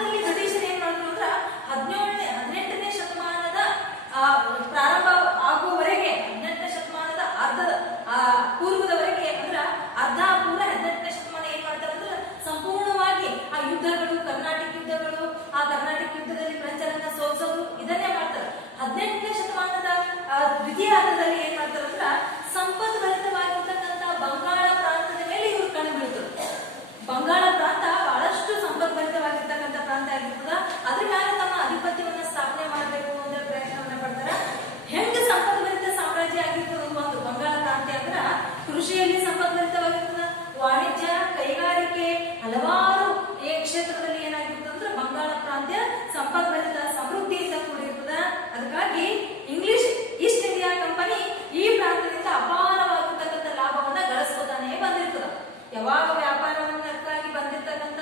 ಭಾರತದಲ್ಲಿ ಬ್ರಿಟಿಷರು ಏನ್ ಮಾಡಿದ್ರು ಅಂದ್ರ 18ನೇ ಶತಮಾನದ ಪ್ರಾರಂಭ ಆಗುವವರೆಗೆ 18ನೇ ಶತಮಾನದ ಪೂರ್ವದವರೆಗೆ ಅಂದ್ರ ಅರ್ಧ ಪೂರ್ವ 18ನೇ ಶತಮಾನ ಏನ್ ಮಾಡ್ತಾರೆ ಅಂದ್ರೆ ಸಂಪೂರ್ಣವಾಗಿ ಆ ಯುದ್ಧಗಳು, ಕರ್ನಾಟಕ ಯುದ್ಧಗಳು, ಆ ಕರ್ನಾಟಕ ಯುದ್ಧದಲ್ಲಿ ಫ್ರೆಂಚರನ್ನ ಸೋಲಿಸೋದು ಇದನ್ನೇ ಮಾಡ್ತಾರೆ. 18ನೇ ಶತಮಾನದ ದ್ವಿತೀಯಾರ್ಧದಲ್ಲಿ ಏನ್ ಮಾಡ್ತಾರೆ ಅಂದ್ರ ಸಂಪದ್ಭರಿತವಾಗಿರ್ತಕ್ಕಂಥ ಬಂಗಾಳ ಪ್ರಾಂತದ ಮೇಲೆ ಇವರು ಕಣ್ಣು ಬೀಳ್ತಾರೆ. ಬಂಗಾಳ ಪ್ರಾಂತ ಬಹಳಷ್ಟು ಸಂಪದ್ಭರಿತವಾಗಿರ್ತಕ್ಕಂಥ ಪ್ರಾಂತ ಆಗಿರ್ತದ. ಅದ್ರ ಮೇಲೆ ತಮ್ಮ ಆಧಿಪತ್ಯವನ್ನ ಸ್ಥಾಪನೆ ಮಾಡಬೇಕು ಅಂದ್ರೆ ಪ್ರಯತ್ನವನ್ನ ಪಡ್ತಾರ. ಹೆಂಗ ಸಂಪದ್ಭರಿತ ಸಾಮ್ರಾಜ್ಯ ಆಗಿರ್ತದ ಒಂದು ಬಂಗಾಳ ಪ್ರಾಂತ್ಯ ಅಂದ್ರ ಕೃಷಿಯಲ್ಲಿ ಸಂಪದ್ಭರಿತವಾಗಿರ್ತದ, ವಾಣಿಜ್ಯ, ಕೈಗಾರಿಕೆ, ಹಲವಾರು ಕ್ಷೇತ್ರದಲ್ಲಿ ಏನಾಗಿರ್ತದ ಅಂದ್ರೆ ಬಂಗಾಳ ಪ್ರಾಂತ್ಯ ಸಂಪದ್ಭರಿತ ಸಮೃದ್ಧಿಯಿಂದ ಕೂಡಿರ್ತದ. ಅದಕ್ಕಾಗಿ ಇಂಗ್ಲಿಷ್ ಈಸ್ಟ್ ಇಂಡಿಯಾ ಕಂಪನಿ ಈ ಪ್ರಾಂತ್ಯದಿಂದ ಅಪಾರವಾಗಿರ್ತಕ್ಕಂಥ ಲಾಭವನ್ನ ಗಳಿಸ್ಕೊತಾನೆ ಬಂದಿರ್ತದ. ಯಾವಾಗ ವ್ಯಾಪಾರವನ್ನಕ್ಕಾಗಿ ಬಂದಿರ್ತಕ್ಕಂಥ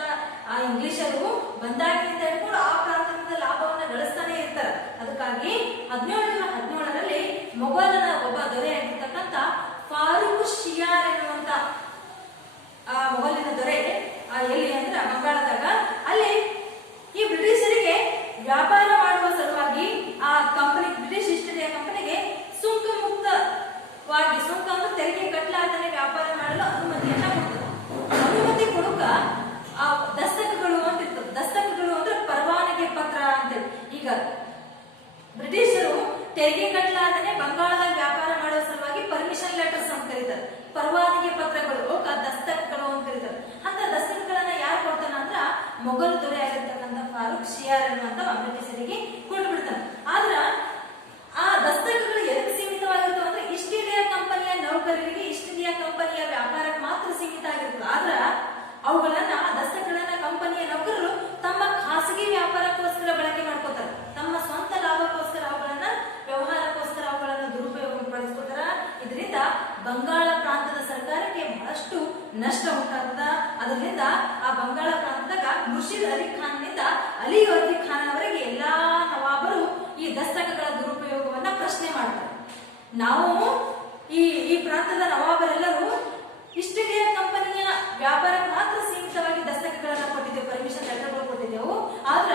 ಆ ಇಂಗ್ಲಿಷರು ಬಂದಾಗಿನಿಂದ ಹಿಡ್ಕೊಂಡು ಆ ಪ್ರಾಂತ್ಯದಿಂದ ಲಾಭವನ್ನ ಗಳಿಸ್ತಾನೆ ಇರ್ತಾರೆ. ಅದಕ್ಕಾಗಿ 1717ರಲ್ಲಿ ಮೊಘಲನ ಒಬ್ಬ ದೊರೆಯಾಗಿರ್ತಕ್ಕಂಥ ಫಾರೂಕ್ ಶಿಯಾರ್ ಎನ್ನುವಂತ ಆ ಮೊಘಲಿನ ದೊರೆ ಎಲ್ಲಿ ಅಂದ್ರೆ ಬಂಗಾಳದಾಗ, ಅಲ್ಲಿ ಈ ಬ್ರಿಟಿಷರಿಗೆ ವ್ಯಾಪಾರ ಮಾಡುವ ಸಲುವಾಗಿ ಆ ಕಂಪನಿ, ಬ್ರಿಟಿಷ್ ಈಸ್ಟ್ ಇಂಡಿಯಾ ಕಂಪನಿಗೆ ಸುಂಕ ಮುಕ್ತವಾಗಿ, ಸುಂಕ ಅಂದ್ರೆ ತೆರಿಗೆ ಕಟ್ಟಲಾರ್ದೇ ವ್ಯಾಪಾರ ಮಾಡಲು ಅನುಮತಿಯನ್ನ ಕೊಡ್ತದೆ. ಅನುಮತಿ ಕೊಡುಕ ಆ ದಸ್ತಕಗಳು ಅಂತ ಇರ್ತದೆ. ದಸ್ತಕಗಳು ಅಂದ್ರೆ ಪರವಾನಗಿ ಪತ್ರ ಅಂತೇಳಿ. ಈಗ ಬ್ರಿಟಿಷರು ತೆರಿಗೆ ಕಟ್ಟಲಾರ್ದೇ ಬಂಗಾಳದಾಗ ವ್ಯಾಪಾರ ಮಾಡುವ ಸಲುವಾಗಿ ಪರ್ಮಿಷನ್ ಲೆಟರ್ಸ್ ಅಂತ ಕರೀತಾರೆ. ಪರವಾನಗಿ ಪತ್ರಗಳು, ದಸ್ತಕಗಳು ಅಂತ ಕರೀತಾರೆ. ಅಂತ ದಸ್ತಕಗಳನ್ನ ಯಾರು ಕೊಡ್ತಾನ ಅಂದ್ರ ಮೊಘಲ್ ದೊರೆ ಆಗಿರ್ತಕ್ಕಂಥ ಫಾರೂಕ್ ಶಿಯಾರ್ ಅನ್ನುವಂತ ಬ್ರಿಟಿಷರಿಗೆ ಕೊಟ್ಟು ಬಿಡ್ತಾನೆ. ಆದ್ರ ಆ ದಸ್ತಕಗಳು ಎದಕ್ಕೆ ಸೀಮಿತವಾಗಿರ್ತವೆ ಅಂದ್ರೆ ಈಸ್ಟ್ ಇಂಡಿಯಾ ಕಂಪನಿಯ ನೌಕರರಿಗೆ, ಈಸ್ಟ್ ಇಂಡಿಯಾ ಕಂಪನಿಯ ವ್ಯಾಪಾರಕ್ಕೆ ಮಾತ್ರ ಸೀಮಿತ ಆಗಿರ್ತದೆ. ಆದ್ರ ಅವುಗಳನ್ನ, ಆ ದಸ್ತಕಗಳನ್ನ ಕಂಪನಿಯ ನೌಕರರು ತಮ್ಮ ಖಾಸಗಿ ವ್ಯಾಪಾರಕ್ಕೋಸ್ಕರ ಬಳಕೆ ಮಾಡ್ಕೋತಾರೆ. ತಮ್ಮ ಸ್ವಂತ ಲಾಭಕ್ಕೋಸ್ಕರ ಅವುಗಳನ್ನ, ವ್ಯವಹಾರಕ್ಕೋಸ್ಕರ ಅವುಗಳನ್ನ ದುರುಪಯೋಗ ಪಡಿಸ್ಕೋತಾರ. ಇದರಿಂದ ಬಂಗಾಳ ಪ್ರಾಂತದ ಸರ್ಕಾರಕ್ಕೆ ಬಹಳಷ್ಟು ನಷ್ಟ ಉಂಟಾಗ್ತದ. ಅದರಿಂದ ಆ ಬಂಗಾಳ ಪ್ರಾಂತದಾಗ ಮುರ್ಷಿದ್ ಅಲಿ ಖಾನ್ ನಿಂದ ಅಲಿ ವರ್ದಿ ಖಾನ್ ಅವರಿಗೆ ಎಲ್ಲಾ ನವಾಬರು ಈ ದಸ್ತಕಗಳ ದುರುಪಯೋಗವನ್ನ ಪ್ರಶ್ನೆ ಮಾಡ್ತಾರೆ. ನಾವು ಈ ಪ್ರಾಂತದ ನವಾಬರೆಲ್ಲರೂ ಈಸ್ಟ್ ಇಂಡಿಯಾ ಕಂಪನಿಯ ವ್ಯಾಪಾರಕ್ಕೆ ಮಾತ್ರ ಸೀಮಿತವಾಗಿ ದಸ್ತಕಗಳನ್ನ ಕೊಟ್ಟಿದ್ದೆವು, ಪರ್ಮಿಷನ್ ಲೆಟರ್ಗಳು ಕೊಟ್ಟಿದ್ದೆವು. ಆದ್ರ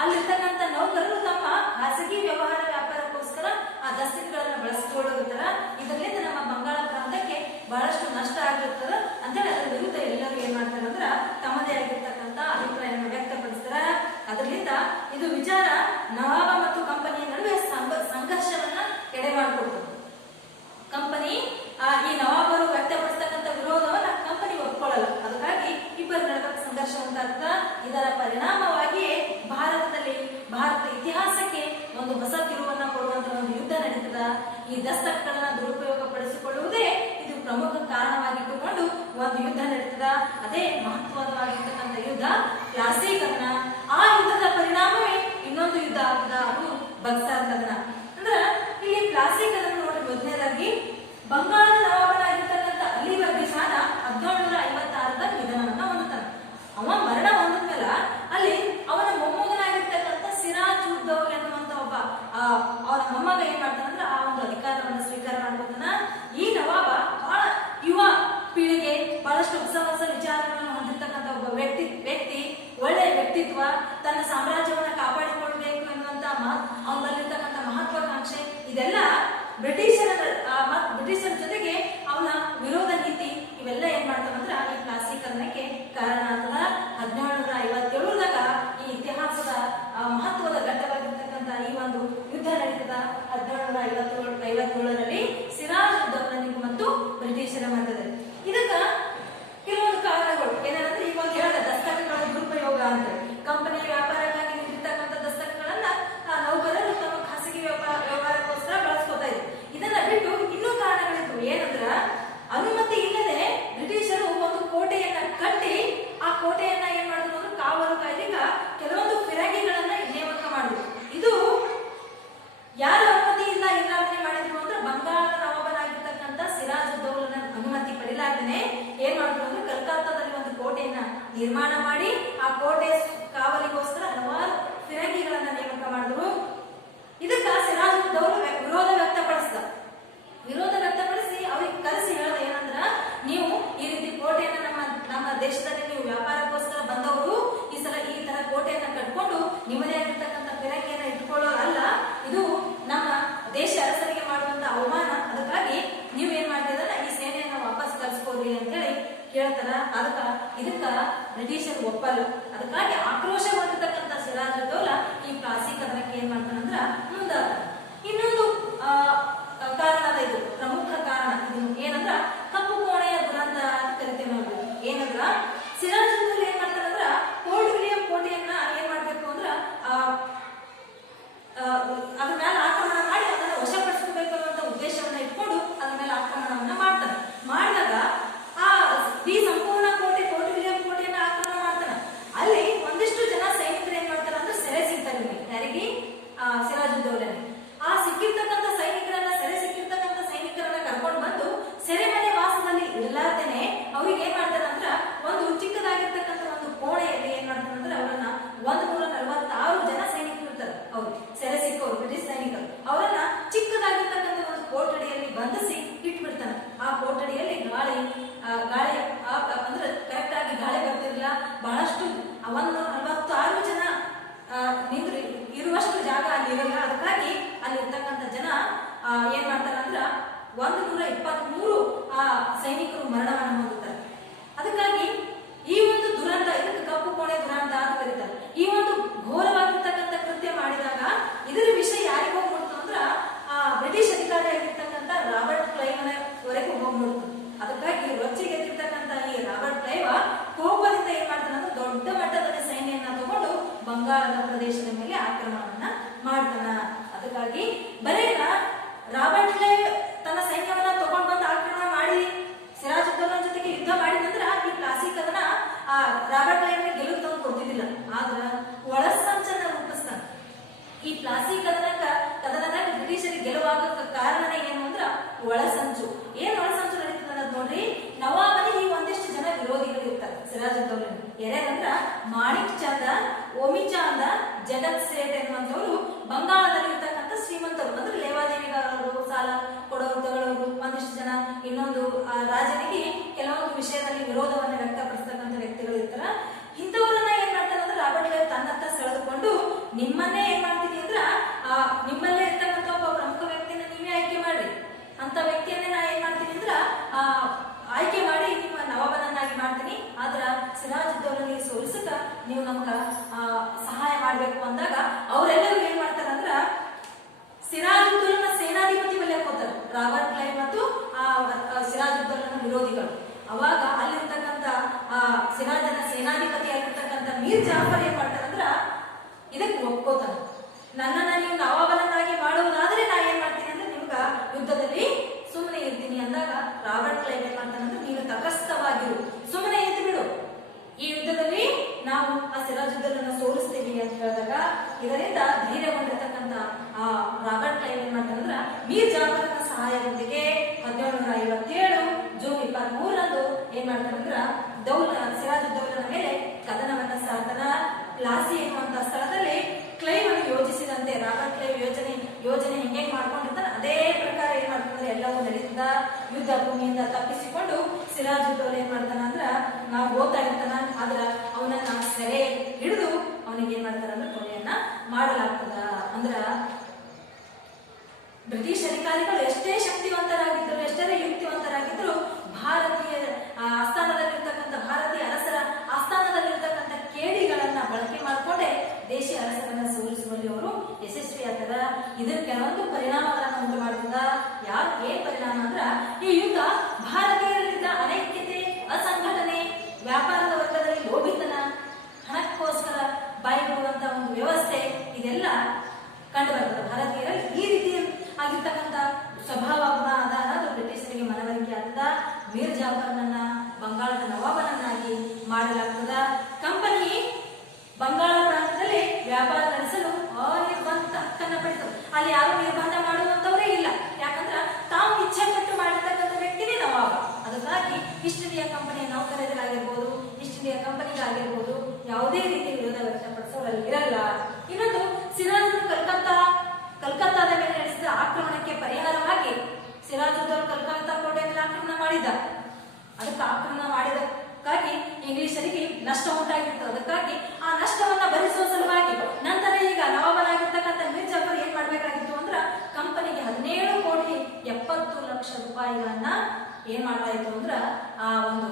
ಅಲ್ಲಿರ್ತಕ್ಕಂಥ ನೌಕರರು ತಮ್ಮ ಖಾಸಗಿ ವ್ಯವಹಾರ ವ್ಯಾಪಾರಕ್ಕೋಸ್ಕರ ಆ ದಸ್ತಕಗಳನ್ನ ಬಳಸಿಕೊಳ್ಳುತ್ತರ. ಇದರಿಂದ ನಮ್ಮ ಬಂಗಾಳ ಪ್ರಾಂತಕ್ಕೆ ಬಹಳಷ್ಟು ನಷ್ಟ ಆಗಿರ್ತದ ಅಂತೇಳಿ ಅದರ ವಿರುದ್ಧ ಎಲ್ಲರೂ ಏನ್ ಮಾಡ್ತಾರೆ ಅಂದ್ರ ತಮ್ಮದೇ ಆಗಿರ್ತಕ್ಕಂಥ ಅಭಿಪ್ರಾಯವನ್ನು ವ್ಯಕ್ತಪಡಿಸ್ತಾರ. ಅದರಿಂದ ಇದು ವಿಚಾರ ನವಾಬ ಮತ್ತು ಕಂಪನಿಯ ನಡುವೆ ಸಂಘರ್ಷವನ್ನ ಎಡೆ ಮಾಡಿಕೊಡ್ತದೆ. ಕಂಪನಿ ಈ ನವಾಬರು ವ್ಯಕ್ತಪಡಿಸ್ತಕ್ಕಂಥ ವಿರೋಧವನ್ನ ಕಂಪನಿ ಒಪ್ಕೊಳ್ಳಲ್ಲ. ಅದಕ್ಕಾಗಿ ಇಬ್ಬರ ನಡುವೆ ಸಂಘರ್ಷ ಉಂಟಾಗ್ತದ. ಇದರ ಪರಿಣಾಮವಾಗಿಯೇ ಭಾರತ ಇತಿಹಾಸಕ್ಕೆ ಒಂದು ಹೊಸ ತಿರುವನ್ನ ಕೊಡುವಂತಹ ಒಂದು ಯುದ್ಧ ನಡೀತದ. ಈ ದಸ್ತಕಗಳನ್ನ ದುರುಪಯೋಗ ಪಡಿಸಿಕೊಳ್ಳುವುದೇ ಇದು ಪ್ರಮುಖ ಕಾರಣವಾಗಿಟ್ಟುಕೊಂಡು ಒಂದು ಯುದ್ಧ ನಡೀತದ. ಅದೇ ಮಹತ್ವವಾಗಿರ್ತಕ್ಕಂಥ ಯುದ್ಧ ಪ್ಲಾಸೀಕರಣ. ಆ ಯುದ್ಧದ ಪರಿಣಾಮವೇ ಇನ್ನೊಂದು ಯುದ್ಧ ಆಗ್ತದ, ಅದು ಬಕ್ಸಾರ್ ಕದನ. ಅಂದ್ರ ಇಲ್ಲಿ ಪ್ಲಾಸೀಕರಣ ನೋಡಿ, ಮೊದಲನೇದಾಗಿ ಬಂಗಾಳದ ನವಾಬನಾಗಿರ್ತಕ್ಕಂಥ ಅಲಿ ವರ್ದಿ ಖಾನ 1756ರ ನಿಧನವನ್ನ ಹೊಂದುತ್ತಾನೆ. ಅವ ಮರಣ ಹೊಂದಿದ್ಮೇಲೆ ಅಲ್ಲಿ ಅವನ ಮೊಮ್ಮಗನಾಗಿರ್ತಕ್ಕಂಥ ಸಿರಾಜ್ ಉದ್ ದೌಲ ಎನ್ನುವಂತ ಒಬ್ಬ ಅವನ ಮೊಮ್ಮಗ ಏನ್ ಮಾಡ್ತಾನಂದ್ರ ಆ ಒಂದು ಅಧಿಕಾರವನ್ನು ಸ್ವೀಕಾರ ಮಾಡ್ಕೊತಾನ. ಈ ನವಾಬ ಬಹಳ ಯುವ ಪೀಳಿಗೆ, ಬಹಳಷ್ಟು ಹೊಸ ವಿಚಾರಗಳನ್ನು ಹೊಂದಿರ್ತಕ್ಕಂಥ ಒಬ್ಬ ವ್ಯಕ್ತಿ, ಒಳ್ಳೆಯ ವ್ಯಕ್ತಿತ್ವ, ತನ್ನ ಸಾಮ್ರಾಜ್ಯವನ್ನ ಕಾಪಾಡಿಕೊಳ್ಳಬೇಕು ಎನ್ನುವಂತ ಅವನಲ್ಲಿರ್ತಕ್ಕಂಥ ಮಹತ್ವಾಕಾಂಕ್ಷೆ, ಇದೆಲ್ಲ ಬ್ರಿಟಿಷರ ಜೊತೆಗೆ ಅವನ ವಿರೋಧ ನೀತಿ ಇವೆಲ್ಲ ಏನ್ ಮಾಡ್ತಾವಂದ್ರ ಈ ಪ್ಲಾಸೀಕರಣಕ್ಕೆ ಕಾರಣ ಆಗ್ತದ. 1757ದಾಗ ಈ ಇತಿಹಾಸದ ಮಹತ್ವದ ಘಟ್ಟವಾಗಿರ್ತಕ್ಕಂಥ ಈ ಒಂದು ಯುದ್ಧ ನಡೀತದ. 1757ರಲ್ಲಿ ಸಿರಾಜ್ ಉದ್ ದೌಲನಿಗೂ ಮತ್ತು ಬ್ರಿಟಿಷರ ಮಧ್ಯದಲ್ಲಿ. ಇದಕ್ಕ ಕೆಲವೊಂದು ಕಾರಣಗಳು ಏನಂದ್ರೆ ಈ ಒಂದು ಹೇಳಿದ ದಸ್ತಕಗಳ ದುರುಪಯೋಗ ಅಂತ. ಕಂಪನಿಯ ವ್ಯಾಪಾರಕ್ಕಾಗಿ ನೀಡಿರ್ತಕ್ಕಂಥ ದಸ್ತಕಗಳನ್ನ ನೌಕರರು ತಮ್ಮ ಖಾಸಗಿ ವ್ಯವಹಾರಕ್ಕೋಸ್ಕರ ಬಳಸ್ಕೊತಾ ಇದ್ರು. ಇದನ್ನ ಬಿಟ್ಟು ಇನ್ನೂ ಕಾರಣಗಳಿದ್ವು. ಏನಂದ್ರ ಅನುಮತಿ ಇಲ್ಲದೆ ಬ್ರಿಟಿಷರು ಒಂದು ಕೋಟೆಯನ್ನ ಕಟ್ಟಿ ಆ ಕೋಟೆಯನ್ನ ಏನ್ ಮಾಡಿದ್ರು ಅಂದ್ರೆ ಕಾವಲು ಕಾಯ್ಲಿಕ್ಕ ಕೆಲವೊಂದು ಫಿರಂಗಿಗಳನ್ನ ನೇಮಕ ಮಾಡಿದ್ರು. ಇದು ಯಾರ ಅನುಮತಿ ಇರ್ಲಾರ್ದೇ ಮಾಡಿದ್ರು ಅಂದ್ರೆ ಬಂಗಾಳದ ನವಾಬನಾಗಿರ್ತಕ್ಕಂಥ ಸಿರಾಜ್ ಉದ್ ದೌಲನ ಅನುಮತಿ ಪಡಿಲಾರ್ದೇನೆ ಏನ್ ಮಾಡಿದ್ರು ಅಂದ್ರೆ ಕಲ್ಕತ್ತಾದಲ್ಲಿ ಒಂದು ಕೋಟೆಯನ್ನ ನಿರ್ಮಾಣ ಮಾಡಿ ಆ ಕೋಟೆ ಕಾವಲಿಗೋಸ್ಕರ ಹಲವಾರು ಫಿರಂಗಿಗಳನ್ನ ನೇಮಕ ಮಾಡಿದ್ರು. ಇದಕ್ಕ ಸಿರಾಜ್ ಉದ್ ದೌಲ ವಿರೋಧ ವ್ಯಕ್ತಪಡಿಸಿ ಅವ್ರಿಗೆ ಕರೆಸಿ ಹೇಳೋದು ಏನಂದ್ರ, ನೀವು ಈ ರೀತಿ ಕೋಟೆಯನ್ನ ನಮ್ಮ ದೇಶದಲ್ಲಿ ನೀವು ವ್ಯಾಪಾರಕ್ಕೋಸ್ಕರ ಬಂದವರು ಈ ಸಲ ಈ ತರ ಕೋಟೆಯನ್ನ ಹೇಳ್ತಾರ. ಇದಕ್ಕ ಬ್ರಿಟಿಷರು ಒಪ್ಪಲ್ಲ. ಅದಕ್ಕಾಗಿ ಆಕ್ರೋಶಗೊಂಡಿರ್ತಕ್ಕಂಥ ಸಿರಾಜುದ್ದೌಲಾ ಈ ಪ್ಲಾಸಿ ಕದನಕ್ಕೆ ಏನ್ ಮಾಡ್ತಾನಂದ್ರ ಮುಂದಾದ. ಇನ್ನೊಂದು ಕಾರಣದ ಇದು ಪ್ರಮುಖ ಕಾರಣ ಇದು ಏನಂದ್ರ ಕಪ್ಪು ಕೋಣೆಯ ದುರಂತ ಅಂತ ಕರಿತೇವೆ ನಾವು. ಏನಂದ್ರ ಸಿರಾಜುದ್ದೌಲಾ ಏನ್ ಮಾಡ್ತಾನಂದ್ರ ಫೋರ್ಟ್ ವಿಲಿಯಂ ಕೋಟೆಯನ್ನ ಏನ್ ಮಾಡ್ಬೇಕು ಅಂದ್ರ ಅದ್ರ ಮೇಲೆ ಆಕ್ರಮಣ ಮಾಡಿ ಅದನ್ನ ವಶಪಡಿಸಬೇಕು ಅನ್ನುವಂತ ಉದ್ದೇಶವನ್ನ ಇಟ್ಕೊಂಡು ಅದ್ರ ಮೇಲೆ ಆಕ್ರಮಣವನ್ನ ಮಾಡ್ತಾನೆ. ಮಾಡಿದಾಗ ಈ ಸಂಪೂರ್ಣ ಕೋಟೆ ಫೋರ್ಟ್ ವಿಲಿಯಂ ಕೋಟೆಯನ್ನ ಆಕ್ರಮಣ ಮಾಡ್ತಾನೆ. ಅಲ್ಲಿ ಒಂದಿಷ್ಟು ಜನ ಸೈನಿಕರು ಏನ್ ಮಾಡ್ತಾರ ಅಂದ್ರೆ ಸೆರೆ ಸಿಗ್ತಾರೆ. ಯಾರಿಗೆ? ಸಿರಾಜುದ್ದೌಲನಿಗೆ. ಆ ಸಿಕ್ಕಿರ್ತಕ್ಕಂಥ ಸೆರೆ ಸಿಕ್ಕಿರ್ತಕ್ಕಂಥ ಸೈನಿಕರನ್ನ ಕರ್ಕೊಂಡು ಬಂದು ಸೆರೆಮನೆ ವಾಸದಲ್ಲಿ ಇರಲಾರ್ದೇನೆ ಅವ್ರಿಗೆ ಏನ್ ಮಾಡ್ತಾರ ಅಂದ್ರ ಒಂದು ಚಿಕ್ಕದಾಗಿರ್ತಕ್ಕಂಥ ಒಂದು ಕೋಣೆಯಲ್ಲಿ ಏನ್ ಮಾಡ್ತಾರ ಅಂದ್ರೆ ಅವರನ್ನ 146 ಜನ ಸೈನಿಕರು ಇರ್ತಾರೆ. ಅವ್ರು ಸೆರೆ ಸಿಕ್ಕವರು ಬ್ರಿಟಿಷ್ ಸೈನಿಕರು ಅವರನ್ನ ಚಿಕ್ಕದಾಗಿರ್ತಕ್ಕಂಥ ಒಂದು ಕೋಟಡಿಯಲ್ಲಿ ಬಂಧಿಸಿ ಇಟ್ಬಿಡ್ತಾನೆ. ಆ ಕೋಟಡಿಯಲ್ಲಿ ಗಾಳಿ ಅಂದ್ರೆ ಕರೆಕ್ಟ್ ಆಗಿ ಗಾಳಿ ಬರ್ತಿರ್ಲಿಲ್ಲ. ಬಹಳಷ್ಟು 146 ಜನ ನಿಂತು ಇರುವಷ್ಟು ಜಾಗ ಅಲ್ಲಿ ಇರಲ್ಲ. ಅದಕ್ಕಾಗಿ ಅಲ್ಲಿ ಇರ್ತಕ್ಕಂಥ ಜನ ಏನ್ ಮಾಡ್ತಾರ ಅಂದ್ರ 123 ಸೈನಿಕರು ಮರಣವನ್ನು ಹೊಂದುತ್ತಾರೆ. ಅದಕ್ಕಾಗಿ ಈ ಒಂದು ದುರಂತ, ಇದಕ್ಕೆ ಕಪ್ಪು ಕೋಣೆ ದುರಂತ ಅಂತ ಕರೀತಾರೆ. ಈ ಒಂದು ಘೋರವಾಗಿರ್ತಕ್ಕಂಥ ಕೃತ್ಯ ಮಾಡಿದಾಗ ಇದರ ವಿಷಯ ಯಾರಿಗೆ ಹೋಗ್ಬಿಡ್ತು ಅಂದ್ರ ಬ್ರಿಟಿಷ್ ಅಧಿಕಾರಿಯಾಗಿರ್ತಕ್ಕಂಥ ರಾಬರ್ಟ್ ಕ್ಲೈವ್ವರೆಗೂ ಹೋಗ್ಬಿಡ್ತು. ಅದಕ್ಕಾಗಿ ರೊಚ್ಚಿಗೆದ್ದಿರ್ತಕ್ಕಂಥ ಈ ರಾಬರ್ಟ್ ಕ್ಲೈವ್ ಕೋಪದಿಂದ ಏನ್ ಮಾಡ್ತಾನೆ ಅಂದ್ರೆ ದೊಡ್ಡ ಮಟ್ಟದಲ್ಲಿ ಸೈನ್ಯನ ತಗೊಂಡು ಬಂಗಾಳದ ಪ್ರದೇಶದ ಮೇಲೆ ಆಕ್ರಮಣವನ್ನ ಮಾಡ್ತಾನ. ಅದಕ್ಕಾಗಿ ಬರೀ ರಾಬರ್ಟ್ ಕ್ಲೈವ್ ತನ್ನ ಸೈನ್ಯವನ್ನ ತಗೊಂಡ್ ಬಂದು ಆಕ್ರಮಣ ಮಾಡಿ ಸಿರಾಜುದ್ದೌಲಾ ಜೊತೆಗೆ ಯುದ್ಧ ಮಾಡಿದಂದ್ರ ಈ ಪ್ಲಾಸಿ ಕದನ ರಾಬರ್ಟ್ ಕ್ಲೈವ್ಗೆ ಗೆಲುವು ತಂದು ಕೊಡ್ತಿದ್ದಿಲ್ಲ. ಆದ್ರ ಒಳಸಂಚನ್ನ ರೂಪಿಸ್ತಾನ. ಈ ಪ್ಲಾಸಿ ಕದನದಾಗ ಬ್ರಿಟಿಷರಿಗೆ ಗೆಲುವಾಗಕ್ಕೆ ಕಾರಣ ಏನು ಅಂದ್ರ ಒಳಸಂಚು. ಏನ್ ಒಳಸಂಚು ನಡೀತದ ಅನ್ನೋದು ನೋಡ್ರಿ. ನವಾಬನಿಗೆ ಈ ಒಂದಿಷ್ಟು ಜನ ವಿರೋಧಿಗಳು ಇರ್ತಾರೆ ಸಿರಾಜುದ್ದೌಲಾ. ಯಾರ್ಯಾರಂದ್ರ ಮಾಣಿಕ್ ಚಂದ, ಓಮಿಚಾಂದ, ಜಗತ್ ಸೇಠ್ ಎನ್ನುವಂಥವ್ರು ಬಂಗಾಳದಲ್ಲಿ ಇರ್ತಕ್ಕಂಥ ಶ್ರೀಮಂತರು. ಅಂದ್ರೆ ಲೇವಾದೇವಿಗಾರರು, ಸಾಲ ಕೊಡೋರು ತಗೊಳ್ಳೋರು ಒಂದಿಷ್ಟು ಜನ. ಇನ್ನೊಂದು ರಾಜನಿಗೆ ಕೆಲವೊಂದು ವಿಷಯದಲ್ಲಿ ವಿರೋಧವನ್ನು ವ್ಯಕ್ತಪಡಿಸ್ತಕ್ಕಂಥ ವ್ಯಕ್ತಿಗಳು ಇರ್ತಾರ. ಇಂಥವ್ರನ್ನ ಏನ್ ಮಾಡ್ತಾನೆ ಅಂದ್ರೆ ರಾಬರ್ಟ್ ಕ್ಲೈವ್ ತನ್ನತ್ತ ಸೆಳೆದುಕೊಂಡು ನಿಮ್ಮನ್ನೇ ಏನ್ ಮಾಡ್ತೀನಿ ಅಂದ್ರ ನಿಮ್ಮಲ್ಲೇ ಇರ್ತಕ್ಕಂಥ ಒಬ್ಬ ಪ್ರಮುಖ ವ್ಯಕ್ತಿನ ನೀವೇ ಆಯ್ಕೆ ಮಾಡ್ರಿ. ಅಂತ ವ್ಯಕ್ತಿಯನ್ನೇ ನಾ ಏನ್ ಮಾಡ್ತೀನಿ ಅಂದ್ರ ಆಯ್ಕೆ ಮಾಡಿ ನಿಮ್ಮ ನವಾಬನನ್ನಾಗಿ ಮಾಡ್ತೀನಿ. ಆದ್ರ ಸಿರಾಜುದ್ದೌಲನಿಗೆ ಸೋಲಿಸಕ ನೀವು ನಮ್ಗ ಸಹಾಯ ಮಾಡ್ಬೇಕು ಅಂದಾಗ ಅವರೆಲ್ಲರೂ ಏನ್ ಮಾಡ್ತಾರ ಅಂದ್ರ ಸಿರಾಜುದ್ದೌಲನ ಸೇನಾಧಿಪತಿ ಬಲ್ಲೆ ಹೋಗ್ತಾರ. ರಾಬರ್ಟ್ ಕ್ಲೈವ್ ಮತ್ತು ಸಿರಾಜುದ್ದೌಲನ ವಿರೋಧಿಗಳು. ಅವಾಗ ಅಲ್ಲಿರ್ತಕ್ಕಂಥ ಸಿರಾಜನ ಸೇನಾಧಿಪತಿ ಆಗಿರ್ತಕ್ಕಂಥ ಮೀರ್ ಜಾಫರ್ ಏನ್ ಮಾಡ್ತಾರಂದ್ರ ಇದಕ್ಕೆ ಒಪ್ಕೋತಾನ. ನನ್ನನ್ನ ನೀವು ನವಾಬನನ್ನಾಗಿ ಮಾಡುವುದಾದ್ರೆ ನಾ ಏನ್ ಮಾಡ್ತೀನಿ ಅಂದ್ರೆ ನಿಮ್ಗ ಯುದ್ಧದಲ್ಲಿ ಸುಮ್ಮನೆ ಇರ್ತೀನಿ ಅಂದಾಗ ರಾಬರ್ಟ್ ಕ್ಲೈವ್ ಏನ್ ಮಾಡ್ತಾನಂದ್ರೆ ನೀನು ತಟಸ್ಥವಾಗಿರು, ಸುಮ್ಮನೆ ಇದ್ದು ಬಿಡು, ಈ ಯುದ್ಧದಲ್ಲಿ ನಾವು ಆ ಸಿರಾಜುದ್ದೌಲನ ಸೋಲಿಸ್ತೀವಿ ಅಂತ ಹೇಳಿದಾಗ ಇದರಿಂದ ಧೈರ್ಯಗೊಂಡಿರ್ತಕ್ಕಂಥ ರಾಬರ್ಟ್ ಕ್ಲೈವ್ ಏನ್ ಮಾಡ್ತಾನಂದ್ರ ಮೀರ್ ಜಾಫರ್ನ ಸಹಾಯದೊಂದಿಗೆ 1757 ಜೂನ್ 23ರಂದು ಏನ್ ಮಾಡ್ತಾನಂದ್ರ ಸಿರಾಜುದ್ದೌಲನ ಮೇಲೆ ಕದನವನ್ನ ಸಾರ್ತಾನ. ಪ್ಲಾಸಿ ಎನ್ನುವಂತ ಸ್ಥಳದಲ್ಲಿ ಕ್ಲೈವ್ ಅನ್ನು ಯೋಜಿಸಿದಂತೆ ರಾಬರ್ಟ್ ಕ್ಲೈವ್ ಯೋಜನೆ ಹೆಂಗೆ ಮಾಡ್ಕೊಂಡಿರ್ತಾನೆ ಅದೇ ಪ್ರಕಾರ ಏನ್ ಮಾಡ್ತಾನೆ ಎಲ್ಲವೂ ನಡೀತದ. ಯುದ್ಧ ಭೂಮಿಯಿಂದ ತಪ್ಪಿಸಿಕೊಂಡು ಸಿರಾಜುದ್ದೌಲಾ ಏನ್ ಮಾಡ್ತಾನ ಅಂದ್ರ ನಾವು ಓದ್ತಾ ಇರ್ತಾನ. ಆದ್ರ ಅವನನ್ನ ಸೆರೆ ಹಿಡಿದು ಅವನಿಗೆ ಏನ್ ಮಾಡ್ತಾರ ಅಂದ್ರೆ ಕೊಲೆಯನ್ನ ಮಾಡಲಾಗ್ತದ. ಅಂದ್ರ ಬ್ರಿಟಿಷ್ ಅಧಿಕಾರಿಗಳು ಎಷ್ಟೇ ಶಕ್ತಿವಂತರಾಗಿದ್ರು, ಎಷ್ಟೇ ಯುಕ್ತಿವಂತರಾಗಿದ್ರು, ಭಾರತೀಯ ಆಸ್ಥಾನದಲ್ಲಿರ್ತಕ್ಕಂಥ ಭಾರತೀಯ ಅರಸರ ಆಸ್ಥಾನದಲ್ಲಿರ್ತಕ್ಕಂಥ ಕೇಡಿಗಳನ್ನ ಬಳಕೆ ಮಾಡಿಕೊಂಡೆ ದೇಶೀಯ ಅರಸರನ್ನ ಸೋಲಿಸುವಲ್ಲಿ ಅವರು ಯಶಸ್ವಿ ಆಗ್ತದ. ಇದರ ಕೆಲವೊಂದು ಪರಿಣಾಮಗಳನ್ನ ಉಂಟು ಮಾಡ್ತದ. ಏನ್ ಪರಿಣಾಮ ಅಂದ್ರ ಈ ಯುದ್ಧ ಭಾರತೀಯರಲ್ಲಿದ್ದ ಅನೈಕ್ಯತೆ, ಅಸಂಘಟನೆ, ವ್ಯಾಪಾರದ ವರ್ಗದಲ್ಲಿ ಲೋಭಿತನ, ಹಣಕ್ಕೋಸ್ಕರ ಬಾಯಿಬಿಡುವಂತ ಒಂದು ವ್ಯವಸ್ಥೆ ಇದೆಲ್ಲ ಕಂಡು ಬರ್ತದೆ ಭಾರತೀಯರಲ್ಲಿ. ಈ ರೀತಿ ಆಗಿರ್ತಕ್ಕಂಥ ಸ್ವಭಾವ ಗುಣ ಅದ ಅನ್ನೋದು ಬ್ರಿಟಿಷರಿಗೆ ಮನವರಿಕೆ ಆಗ್ತದ. ಮೀರ್ ಜಾಫರ್ನನ್ನ ಬಂಗಾಳದ ನವಾಬನನ್ನಾಗಿ ಮಾಡಲಾಗ್ತದ. ಕಂಪನಿ ಬಂಗಾಳ ಪ್ರಾಂತ್ಯದಲ್ಲಿ ವ್ಯಾಪಾರ ನಡೆಸಲು ಅನಿರ್ಬಂಧ ಹಕ್ಕನ್ನ ಪಡೆದು ಅಲ್ಲಿ ಯಾರು ನಿರ್ಬಂಧ ಮಾಡುವಂತವರೇ ಇಲ್ಲ. ಯಾಕಂದ್ರ ತಾವು ಇಚ್ಛೆ ಪಟ್ಟು ಮಾಡಿರ್ತಕ್ಕಂಥ ವ್ಯಕ್ತಿನೇ ನವಾಬ. ಅದಕ್ಕಾಗಿ ಈಸ್ಟ್ ಇಂಡಿಯಾ ಕಂಪನಿಯ ನೌಕರರಾಗಿರ್ಬೋದು, ಈಸ್ಟ್ ಇಂಡಿಯಾ ಕಂಪನಿಗಾಗಿರ್ಬೋದು ಯಾವುದೇ ರೀತಿ ವಿರೋಧ ವ್ಯಕ್ತಪಡಿಸೋರಲ್ಲಿ ಇರಲ್ಲ. ಇನ್ನೊಂದು ಸಿರಾಜ್ ಕಲ್ಕತ್ತಾದ ಮೇಲೆ ನಡೆಸಿದ ಆಕ್ರಮಣಕ್ಕೆ ಪರಿಹಾರವಾಗಿ ಸಿರಾಜುದ್ದೌಲಾ ಕಲ್ಕತ್ತಾ ಕೋಟೆ ಮೇಲೆ ಆಕ್ರಮಣ ಮಾಡಿದ. ಅದಕ್ಕೆ ಆಕ್ರಮಣ ಮಾಡಿದಕ್ಕಾಗಿ ಇಂಗ್ಲಿಷರಿಗೆ ನಷ್ಟ ಉಂಟಾಗಿರ್ತದೆ. ಅದಕ್ಕಾಗಿ ಆ ನಷ್ಟವನ್ನ ಭರಿಸುವ ಸಲುವಾಗಿ ನಂತರ ಈಗ ನವಾಬನಾಗಿರ್ತಕ್ಕಂಥ ಮೀರ್ ಜಾಫರ್ ಏನ್ ಮಾಡ್ಬೇಕಾಗಿತ್ತು ಅಂದ್ರ ಕಂಪನಿಗೆ 17,70,00,000 ರೂಪಾಯಿಗಳನ್ನ ಏನ್ ಮಾಡ್ತಾ ಇತ್ತು ಅಂದ್ರ ಆ ಒಂದು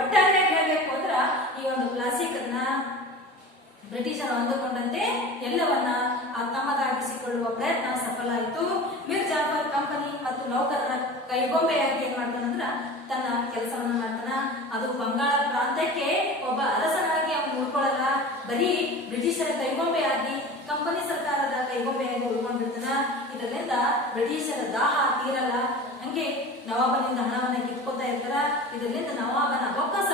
ಒಟ್ಟಾರೆ ಹೇಳಬೇಕು ಅಂದ್ರ ಈ ಒಂದು ಪ್ಲಾಸ್ಟಿಕ್ ಅನ್ನ ಬ್ರಿಟಿಷರು ಅಂದುಕೊಂಡಂತೆ ಎಲ್ಲವನ್ನ ತಮ್ಮದಾಗಿಸಿಕೊಳ್ಳುವ ಪ್ರಯತ್ನ ಸಫಲ ಆಯಿತು. ಮೀರ್ ಜಾಫರ್ ಕಂಪನಿ ಮತ್ತು ನೌಕರರ ಕೈಗೊಂಬೆಯಾಗಿ ಏನ್ ಮಾಡ್ತಾನಂದ್ರ ತನ್ನ ಕೆಲಸವನ್ನ ಮಾಡ್ತಾನ. ಅದು ಬಂಗಾಳ ಪ್ರಾಂತ್ಯಕ್ಕೆ ಒಬ್ಬ ಅರಸನಾಗಿ ಅವನು ಉಳ್ಕೊಳ್ಳಲ್ಲ, ಬರೀ ಬ್ರಿಟಿಷರ ಕೈಗೊಂಬೆಯಾಗಿ ಕಂಪನಿ ಸರ್ಕಾರದ ಕೈಗೊಂಬೆಯಾಗಿ ಉಳ್ಕೊಂಡಿರ್ತಾನ. ಇದರಿಂದ ಬ್ರಿಟಿಷರ ದಾಹ ತೀರಲ್ಲ, ಹಂಗೆ ನವಾಬನಿಂದ ಹಣವನ್ನ ಕಿತ್ಕೋತಾ ಇರ್ತಾರ. ಇದರಿಂದ ನವಾಬನ ಬೊಕ್ಕಸ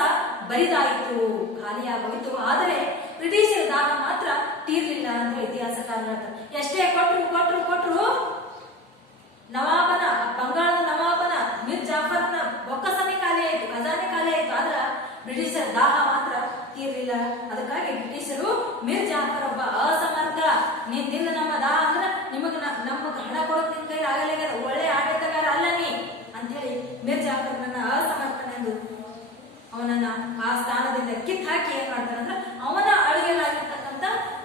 ಬರಿದಾಯಿತು, ಖಾಲಿಯಾಗೋಯ್ತು. ಆದರೆ ಬ್ರಿಟಿಷರ ದಾಹ ಮಾತ್ರ ತೀರ್ಲಿಲ್ಲ ಅಂತ ಇತಿಹಾಸಕಾರ ಹೇಳ್ತಾರೆ. ಎಷ್ಟೇ ಕೊಟ್ರು ನವಾಬನ, ಬಂಗಾಳದ ನವಾಬನ ಮೀರ್ ಜಾಫರ್ನ ಬೊಕ್ಕಸನೇ ಖಾಲಿ ಆಯ್ತು, ಖಜಾನೆ ಖಾಲಿ ಆಯ್ತು. ಆದ್ರ ಬ್ರಿಟಿಷರ ದಾಹ ಮಾತ್ರ ತೀರ್ಲಿಲ್ಲ. ಅದಕ್ಕಾಗಿ ಬ್ರಿಟಿಷರು ಮೀರ್ ಜಾಫರ್ ಒಬ್ಬ ಅಸಮರ್ಥ, ನಿಂದ ನಮ್ಮ ದಾಹ ಅಂದ್ರ ನಮಗ್ ಹಣ ಕೊಡೋಕ್ ನಿನ್ ಕೈ ಆಗಲ್ಲ, ಒಳ್ಳೆ ಆಡಳಿತಗಾರ ಅಲ್ಲ ನೀ ಅಂತ ಹೇಳಿ ಮೀರ್ ಜಾಫರ್ ನನ್ನ ಅಸಮರ್ಥನೆಂದು ಅವನನ್ನ ಆ ಸ್ಥಾನದಿಂದ ಕಿತ್ ಹಾಕಿ ಏನ್ ಮಾಡ್ತಾರಂದ್ರ ಅವನ ಅಳಿಯಲಾಗಿರ್ತಕ್ಕಂಥ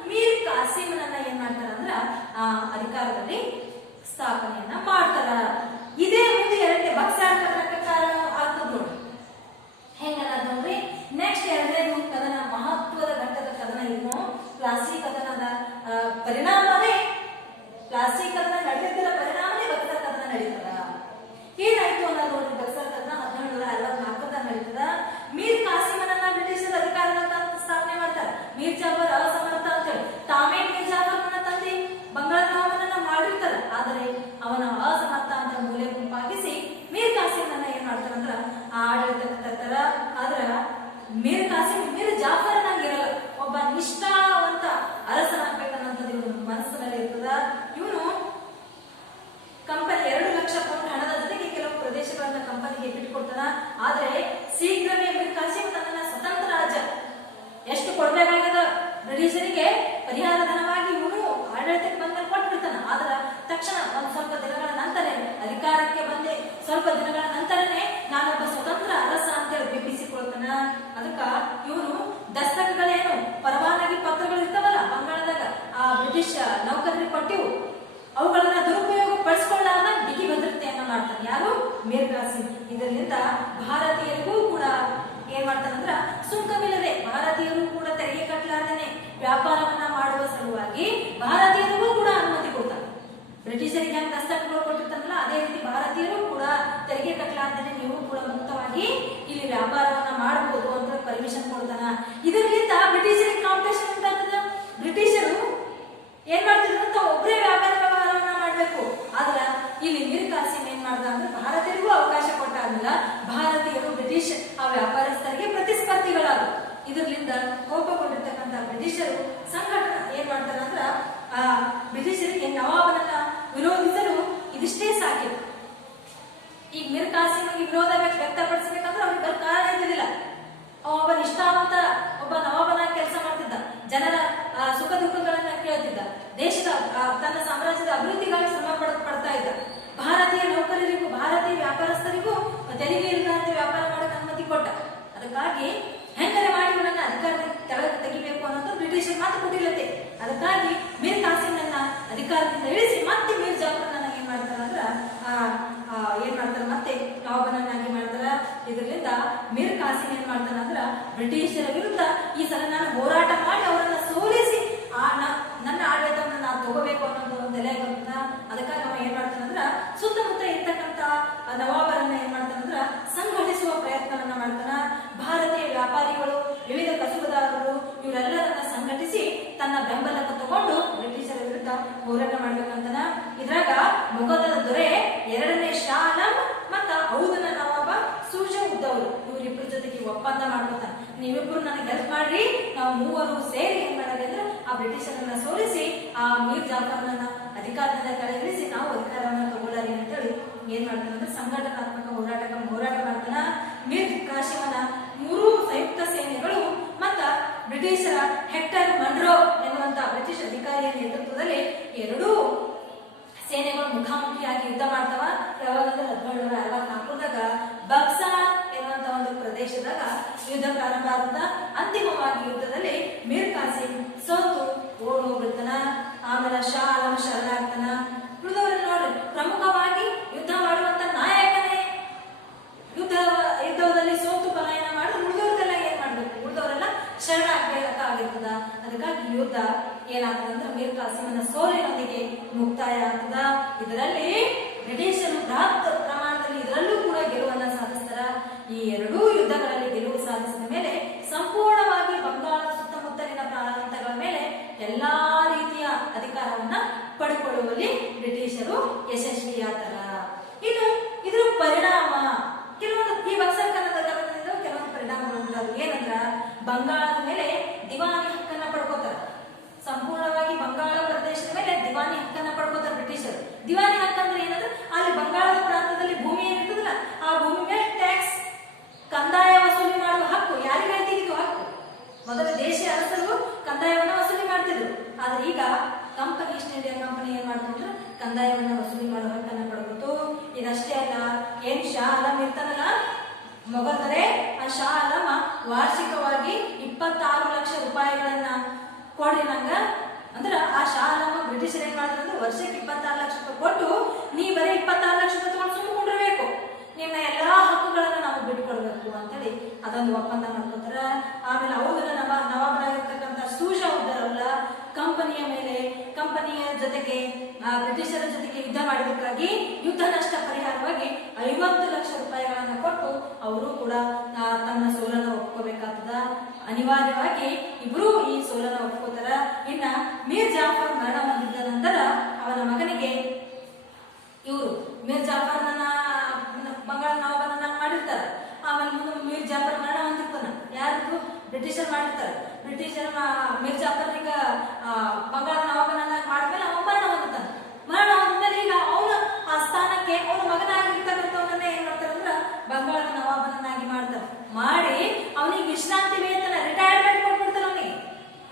ಮೀರ್ ಕಾಸಿಮನನ್ನ ಏನ್ ಮಾಡ್ತಾರಂದ್ರ ಆ ಅಧಿಕಾರದಲ್ಲಿ ಸ್ಥಾಪನೆಯನ್ನ ಮಾಡ್ತಾರ. ಇದೇ ಮುಂದೆ ಎರಡನೇ ಬಕ್ಸಾರ್ ಕದನಕ್ಕೆ ಕಾರಣ ಆಗ್ತದ ನೋಡಿ. ಹೆಂಗಲ್ಲ ನೋಡ್ರಿ, ನೆಕ್ಸ್ಟ್ ಎರಡನೇ ಕದನ, ಮಹತ್ವದ ಘಟ್ಟದ ಕದನ. ಇನ್ನು ಪ್ಲಾಸಿ ಕದನದ ಪರಿಣಾಮವೇ, ಪ್ಲಾಸಿ ಕದನ ನಡೆಯುತ್ತಿರ ಪರಿಣಾಮನೇ ಬಕ್ಸಾರ್ ಕದನ ನಡೀತದ. ಏನಾಯ್ತು ಅನ್ನೋದು ನೋಡ್ರಿ. ಬಕ್ಸಾರ್ ಕದನ 1764 ನಡೀತದ. ಮೀರ್ ಕಾಸಿಮನನ್ನ ಬ್ರಿಟಿಷರ ಅಧಿಕಾರದ ಸ್ಥಾಪನೆ ಮಾಡ್ತಾರೆ. ಮೀರ್ ಜಾಫರ್ ಅಸಮರ್ಥ ಅಂತ ಹೇಳಿ ತಾವೇ ಮೀರ್ ಜಾಫರ್ನ ತಂದೆ ಬಂಗಾಳ ನವಾಬನನ್ನ ಮಾಡಿರ್ತಾರೆ. ಆದರೆ ಅವನ ಅಸಮರ್ಥ ಅಂತ ಮೂಲೆ ಗುಂಪಾಗಿಸಿ ಮೀರ್ ಕಾಸಿಮನನ್ನ ಏನ್ ಮಾಡ್ತಾರಂದ್ರ ಆಡಳಿತಕ್ಕೆ ತರ್ತಾರ. ಆದ್ರ ಮೀರ್ ಕಾಸಿಮ್ ಮೀರ್ ಜಾಫರ್ನಾಗಿರಲ್ಲ, ಒಬ್ಬ ನಿಷ್ಠಾವಂತ ಅರಸನಾಗ್ಬೇಕನ್ನೋಂಥದ್ದು ಇವನು ಮನಸ್ಸಿನಲ್ಲಿ ಇರ್ತದ. ಇವನು ಕಂಪನಿ 2 ಲಕ್ಷ ಪೌಂಡ್ ಹಣದ ಜೊತೆಗೆ ಕೆಲವು ಪ್ರದೇಶಗಳನ್ನ ಕಂಪನಿಗೆ ಬಿಟ್ಟುಕೊಡ್ತಾನ. ಆದ್ರೆ ಶೀಘ್ರವೇ ಮೀರ್ ಕಾಸಿಮ್ ತನ್ನ ಸ್ವತಂತ್ರ ರಾಜ್ಯ ಎಷ್ಟು ಕೊಡ್ಬೇಕಾಗ್ಯದ ಬ್ರಿಟಿಷರಿಗೆ ಪರಿಹಾರ ಧನವಾಗಿ ಇವನು ಆಡಳಿತಕ್ಕೆ ಬಂದ ಕೊಟ್ಬಿಡ್ತಾನ. ಆದ್ರ ತಕ್ಷಣ ಒಂದ್ ಸ್ವಲ್ಪ ದಿನಗಳ ನಂತರ ಅಧಿಕಾರಕ್ಕೆ ಬಂದೆ ಸ್ವಲ್ಪ ದಿನಗಳ ನಂತರನೇ ನಾನೊಬ್ಬ ಸ್ವತಂತ್ರ ಅರಸ ಅಂತೇಳಿ ಬಿಂಬಿಸಿಕೊಳ್ತಾನ. ಅದಕ್ಕ ಇವನು ದಸ್ತಕಗಳೇನು ಪರವಾನಗಿ ಪತ್ರಗಳು ಇರ್ತಾವಲ್ಲ ಬಂಗಾಳದಾಗ, ಆ ಬ್ರಿಟಿಷ್ ನೌಕರರಿಗೆ ಕೊಟ್ಟಿವು, ಅವುಗಳನ್ನ ದುರುಪಯೋಗ ಪಡಿಸ್ಕೊಳ್ಳಾರ್ದ ಬಿಗಿ ಭದ್ರತೆಯನ್ನ ಮಾಡ್ತಾನೆ. ಯಾರು? ಮೀರ್ ಕಾಸಿಮ್. ಇದರಿಂದ ಭಾರತೀಯರಿಗೂ ಕೂಡ ಏನ್ ಮಾಡ್ತಾನಂದ್ರ ಸುಂಕವಿಲ್ಲದೆ ಭಾರತೀಯರು ಕೂಡ ತೆರಿಗೆ ಕಟ್ಟಲಾರ್ದೇನೆ ವ್ಯಾಪಾರವನ್ನ ಮಾಡುವ ಸಲುವಾಗಿ ಭಾರತೀಯರಿಗೂ ಕೂಡ ಅನುಮತಿ ಕೊಡ್ತಾನೆ. ಬ್ರಿಟಿಷರಿಗೆ ಹೆಂಗ್ ದಸ್ತಕಗಳು ಕೊಟ್ಟಿರ್ತಾನಲ್ಲ ಅದೇ ರೀತಿ ಭಾರತೀಯರು ಕೂಡ ತೆರಿಗೆ ಕಟ್ಟಲಾರ್ದೇನೆ ನೀವು ಕೂಡ ಮುಕ್ತವಾಗಿ ಇಲ್ಲಿ ವ್ಯಾಪಾರವನ್ನ ಮಾಡಬಹುದು ಅಂತ ಪರ್ಮಿಷನ್ ಕೊಡ್ತಾನ. ಇದರಿಂದ ಬ್ರಿಟಿಷರಿಗೆ ಕಾಂಪಿಟೇಷನ್ ಉಂಟಾಗ್ತದ. ಬ್ರಿಟಿಷರು ಏನ್ ಮಾಡ್ತಿದ್ರು ಅಂತ ಒಬ್ಬರೇ ವ್ಯಾಪಾರ ವ್ಯವಹಾರವನ್ನ ಮಾಡ್ಬೇಕು. ಆದ್ರ ಇಲ್ಲಿ ಮೀರ್ ಕಾಸಿಮ್ ಏನ್ ಮಾಡ್ದ ಅಂದ್ರೆ ಭಾರತೀಯರಿಗೂ ಅವಕಾಶ ಕೊಟ್ಟಾಗಿಲ್ಲ, ಭಾರತೀಯರು ಬ್ರಿಟಿಷ್ ಆ ವ್ಯಾಪಾರಸ್ಥರಿಗೆ ಪ್ರತಿಸ್ಪರ್ಧಿಗಳಾದ್ರು. ಇದರಿಂದ ಕೋಪಗೊಂಡಿರ್ತಕ್ಕಂಥ ಬ್ರಿಟಿಷರು ಸಂಘಟನೆ ಏನ್ ಮಾಡ್ತಾರ ಅಂದ್ರ ಆ ಬ್ರಿಟಿಷರಿಗೆ ನವಾಬನನ್ನ ವಿರೋಧಿಸಲು ಇದಿಷ್ಟೇ ಸಾಕಿತ್ತು. ಈಗ ಮೀರ್ ಕಾಸಿಮ್ಗೆ ವಿರೋಧ ವ್ಯಕ್ತಪಡಿಸಬೇಕಂದ್ರೆ ಅವ್ರಿಗೆ ಬರೋ ಕಾರಣ ಇದ್ದಿಲ್ಲ. ಒಬ್ಬ ನಿಷ್ಠಾವಂತ ಒಬ್ಬ ನವಾಬನಾಗಿ ಕೆಲಸ ಮಾಡ್ತಿದ್ದ, ಜನರ ಸುಖ ದುಃಖಗಳನ್ನ ಕೇಳ್ತಿದ್ದ, ದೇಶದ ತನ್ನ ಸಾಮ್ರಾಜ್ಯದ ಅಭಿವೃದ್ಧಿಗಾಗಿ ಶ್ರಮ ಪಡ್ತಾ ಇದ್ದ. ಭಾರತೀಯ ನೌಕರರಿಗೂ ಭಾರತೀಯ ವ್ಯಾಪಾರಸ್ಥರಿಗೂ ತೆರಿಗೆ ಇಲ್ಲದಂತೆ ವ್ಯಾಪಾರ ಮಾಡಕ್ಕೆ ಅನುಮತಿ ಕೊಟ್ಟ. ಅದಕ್ಕಾಗಿ ಹೆಂಗರೆ ಮಾಡಿ ಇವನನ್ನ ಅಧಿಕಾರದ ಕೆಳಗೆ ತೆಗಿಬೇಕು ಅನ್ನೋದು ಬ್ರಿಟಿಷರ್ ಮಾತು ಕೊಟ್ಟಿಲ್ಲತೆ. ಅದಕ್ಕಾಗಿ ಮೀರ್ ಕಾಸಿಮ್ನನ್ನ ಅಧಿಕಾರದಿಂದ ಇಳಿಸಿ ಮತ್ತೆ ಮೀರ್ ಜಾಫರ್ನನ್ನ ಏನ್ ಮಾಡ್ತಾರಂದ್ರ ಏನ್ ಮಾಡ್ತಾರ ಮತ್ತೆ ನವಾಬನನ್ನಾಗಿ ಮಾಡ್ತಾರ. ಇದರಿಂದ ಮೀರ್ ಕಾಸಿಮ್ ಏನ್ ಮಾಡ್ತಾನಂದ್ರ ಬ್ರಿಟಿಷರ ವಿರುದ್ಧ ಈ ಸಲ ನಾನು ಹೋರಾಟ ಮಾಡಿ ಅವರನ್ನ ಸೋಲಿಸಿ ನನ್ನ ಆಡಳಿತವನ್ನ ನಾನು ತಗೋಬೇಕು ಅನ್ನೋದು ಒಂದು ತಲೆ ಬಂತ. ಅದಕ್ಕಾಗಿ ಅವ ಏನ್ ಮಾಡ್ತಾನಂದ್ರ ಸುತ್ತಮುತ್ತ ಇರ್ತಕ್ಕಂಥ ನವಾಬರನ್ನ ಏನ್ ಮಾಡ್ತಾನಂದ್ರ ಸಂಘಟಿಸುವ ಪ್ರಯತ್ನವನ್ನ ಮಾಡ್ತಾನ. ಭಾರತೀಯ ವ್ಯಾಪಾರಿಗಳು, ವಿವಿಧ ಕಸುಬುದಾರರು ಇವರೆಲ್ಲರನ್ನ ಸಂಘಟಿಸಿ ತನ್ನ ಬೆಂಬಲಕ್ಕೆ ತಗೊಂಡು ಬ್ರಿಟಿಷರ ವಿರುದ್ಧ ಹೋರಾಟ ಮಾಡ್ಬೇಕಂತನ. ಇದ್ರಾಗ ಮೊಘಲದ ದೊರೆ 2ನೇ ಶಾ ಆಲಂ ಮತ್ತ ಔಧನ ನವಾಬ ಸೂಜ ಉದ್ದವರು ಇವರಿಬ್ಬರ ಜೊತೆಗೆ ಒಪ್ಪಂದ ಮಾಡ್ಕೊತಾನ. ನೀವಿಬ್ರು ನನಗೆ ಹೆಲ್ಪ್ ಮಾಡ್ರಿ, ನಾವು ಮೂವರು ಸೇರಿ ಏನ್ ಮಾಡೋದು ಅಂದ್ರೆ ಆ ಬ್ರಿಟಿಷರನ್ನ ಸೋಲಿಸಿ ಆ ಮೀರ್ ಜಾಫರ್ನನ್ನ ಅಧಿಕಾರದಿಂದ ಕೆಳಗಿಳಿಸಿ ನಾವು ಅಧಿಕಾರವನ್ನ ತಗೊಳ್ಳಾರಿ ಅಂತೇಳಿ ಏನ್ ಮಾಡ್ತಾನಂದ್ರೆ ಸಂಘಟನಾತ್ಮಕ ಹೋರಾಟ ಮಾಡ್ತಾನ. ಮೀರ್ ಕಾಸಿಮನ 3 ಸಂಯುಕ್ತ ಸೇನೆಗಳು ಮತ್ತ ಬ್ರಿಟಿಷರ ಹೆಕ್ಟರ್ ಮನ್ರೋ ಎನ್ನುವಂತ ಬ್ರಿಟಿಷ್ ಅಧಿಕಾರಿಯ ನೇತೃತ್ವದಲ್ಲಿ 2 ಸೇನೆಗಳು ಮುಖಾಮುಖಿಯಾಗಿ ಯುದ್ಧ ಮಾಡ್ತಾವ. ಯಾವಾಗಂದ್ರೆ 1764ದಾಗ ಬಕ್ಸಾರ್ ಎನ್ನುವಂತ ಒಂದು ಪ್ರದೇಶದಾಗ ಯುದ್ಧ ಪ್ರಾರಂಭ ಆದ. ಅಂತಿಮವಾಗಿ ಯುದ್ಧದಲ್ಲಿ ಮೀರ್ ಕಾಸಿಮ್ ಸೋತು ಓಡ್ ಹೋಗ್ಬಿಡ್ತಾನ. ಆಮೇಲೆ ಶಾ ಆಲಂ ಶರಣಾಗ್ತಾನ. ಉಳಿದವ್ರನ್ನ ನೋಡ್ರಿ, ಪ್ರಮುಖವಾಗಿ ಯುದ್ಧ ಮಾಡುವಂತ ನಾಯಕನೇ ಯುದ್ಧದಲ್ಲಿ ಸೋತು ಪಲಾಯನ ಮಾಡಿದ್ರು ಸೋಲಿನೊಂದಿಗೆ ಮುಕ್ತಾಯ ಆಗ್ತದ. ಇದರಲ್ಲಿ ಬ್ರಿಟಿಷರು ಬೃಹತ್ ಪ್ರಮಾಣದಲ್ಲಿ ಇದರಲ್ಲೂ ಕೂಡ ಗೆಲುವನ್ನ ಸಾಧಿಸ್ತಾರ. ಈ ಎರಡೂ ಯುದ್ಧಗಳಲ್ಲಿ ಗೆಲುವು ಸಾಧಿಸಿದ ಮೇಲೆ ಸಂಪೂರ್ಣವಾಗಿ ಬಂಗಾಳದ ಸುತ್ತಮುತ್ತಲಿನ ಪ್ರಾಂತಗಳ ಮೇಲೆ ಎಲ್ಲಾ ರೀತಿಯ ಅಧಿಕಾರವನ್ನ ಪಡ್ಕೊಳ್ಳುವಲ್ಲಿ ಬ್ರಿಟಿಷರು ಯಶಸ್ವಿಯಾದರ. ಇನ್ನು ಇದರ ಪರಿಣಾಮ ಕೆಲವೊಂದು ಈ ಬಕ್ಸರ್ ಕನ್ನಡದಿಂದ ಕೆಲವೊಂದು ಪರಿಣಾಮಗಳು ಏನಂದ್ರ ಬಂಗಾಳದ ಮೇಲೆ ದಿವಾನಿ ಹಕ್ಕನ್ನ ಪಡ್ಕೋತಾರ. ಸಂಪೂರ್ಣವಾಗಿ ಬಂಗಾಳ ಪ್ರದೇಶದ ಮೇಲೆ ದಿವಾನಿ ಹಕ್ಕನ್ನ ಪಡ್ಕೋತಾರೆ ಬ್ರಿಟಿಷರು. ದಿವಾನಿ ಹಕ್ಕಂದ್ರೆ ಏನಂದ್ರೆ ಅಲ್ಲಿ ಬಂಗಾಳದ ಪ್ರಾಂತದಲ್ಲಿ ಭೂಮಿ ಏನಿರ್ತದಲ್ಲ ಆ ಭೂಮಿ ಮೇಲೆ ಟ್ಯಾಕ್ಸ್ ಕಂದಾಯ ವಸೂಲಿ ಮಾಡುವ ಹಕ್ಕು ಯಾರಿಗೈತಿ? ಇದು ಹಕ್ಕು. ಮೊದಲ ದೇಶೀಯ ಅರಸರು ಕಂದಾಯವನ್ನ ವಸೂಲಿ ಮಾಡ್ತಿದ್ರು. ಆದ್ರೆ ಈಗ ಕಂಪನಿ ಈಸ್ಟ್ ಇಂಡಿಯಾ ಕಂಪನಿ ಏನ್ ಮಾಡ್ಕೊಂಡ್ರು ಕಂದಾಯವನ್ನ ವಸೂಲಿ ಮಾಡುವ ಹಕ್ಕನ್ನ ಪಡ್ಕೊತು. ಇದಷ್ಟೇ ಅಲ್ಲ, ಏನ್ ಶಾ ಆಲಂ ಇರ್ತಾನಲ್ಲ ಮೊಘಲ್ ದೊರೆ, ಆ ಶಾ ಆಲಂ ವಾರ್ಷಿಕವಾಗಿ 26 ಲಕ್ಷ ರೂಪಾಯಿಗಳನ್ನ ಕೊಡ್ರಿ ನಂಗ ಅಂದ್ರ ಆ ಶಾ ಆಲಂ ಬ್ರಿಟಿಷರ್ ಏನ್ ಮಾಡಿದ್ರು ವರ್ಷಕ್ಕೆ 26 ಲಕ್ಷ ರೂಪಾಯಿ ಕೊಟ್ಟು ನೀ ಬರೀ 26 ಲಕ್ಷ ರೂಪಾಯಿ ತಗೊಂಡು ಸುಮ್ಮಕೊಂಡಿರ್ಬೇಕು, ನಿಮ್ಮ ಎಲ್ಲಾ ಹಕ್ಕುಗಳನ್ನ ನಾವು ಬಿಟ್ಕೊಡ್ಬೇಕು ಅಂತೇಳಿ ಅದೊಂದು ಒಪ್ಪಂದ ಮಾಡ್ಕೊತಾರ. ಆಮೇಲೆ ಅವುಗಳ ನವಾಬರಾಗಿರ್ತಕ್ಕಂಥ ಸೂಜಾ ಉದ್ದಾರವಲ್ಲ ಕಂಪನಿಯ ಮೇಲೆ ಕಂಪನಿಯ ಜೊತೆಗೆ ಬ್ರಿಟಿಷರ ಜೊತೆಗೆ ಯುದ್ಧ ಮಾಡಿದಕ್ಕಾಗಿ ಯುದ್ಧ ನಷ್ಟ ಪರಿಹಾರವಾಗಿ 50 ಲಕ್ಷ ರೂಪಾಯಿಗಳನ್ನ ಕೊಟ್ಟು ಅವರು ಕೂಡ ತಮ್ಮ ಸೋಲನ್ನು ಒಪ್ಕೋಬೇಕಾಗ್ತದ. ಅನಿವಾರ್ಯವಾಗಿ ಇಬ್ರು ಈ ಸೋಲನ್ನು ಒಪ್ಕೋತಾರ. ಇನ್ನ ಮೀರ್ ಜಾಫರ್ ಮರಣ ಹೊಂದಿದ ನಂತರ ಅವನ ಮಗನಿಗೆ ಇವರು ಮೀರ್ ಜಾಫರ್ನ ಬಂಗಾಳ ನವಾಬನ ಮಾಡಿರ್ತಾರ. ಆಮೇಲೆ ಮುಂದೆ ಮೀರ್ ಜಾಫರ್ ಮರಣ ಹೊಂದಿರ್ತಾನ. ಯಾರಿಗೂ ಬ್ರಿಟಿಷರ್ ಮಾಡಿರ್ತಾರೆ. ಬ್ರಿಟಿಷರ್ ಮೀರ್ ಜಾಫರ್ನಿಗ ಬಂಗಾಳ ನವಾಬನ ಮಾಡಿದ್ಮೇಲೆ ಅವ ಮರಣ ಹೊಂದುತ್ತಾನೆ. ಮರಣ ಹೊಂದ್ಮೇಲೆ ಈಗ ಅವನು ಆ ಸ್ಥಾನಕ್ಕೆ ಅವನ ಮಗನಾಗಿರ್ತಕ್ಕಂಥವನ್ನೇ ಏನ್ ಮಾಡ್ತಾರೆ ಅಂದ್ರ ಬಂಗಾಳದ ನವಾಬನನ್ನಾಗಿ ಮಾಡ್ತಾರೆ. ಮಾಡಿ ಅವನಿಗೆ ವಿಶ್ರಾಂತಿ ವೇತನ ರಿಟೈರ್ಮೆಂಟ್ ಕೊಟ್ಬಿಡ್ತಾರೆ. ಅವನಿಗೆ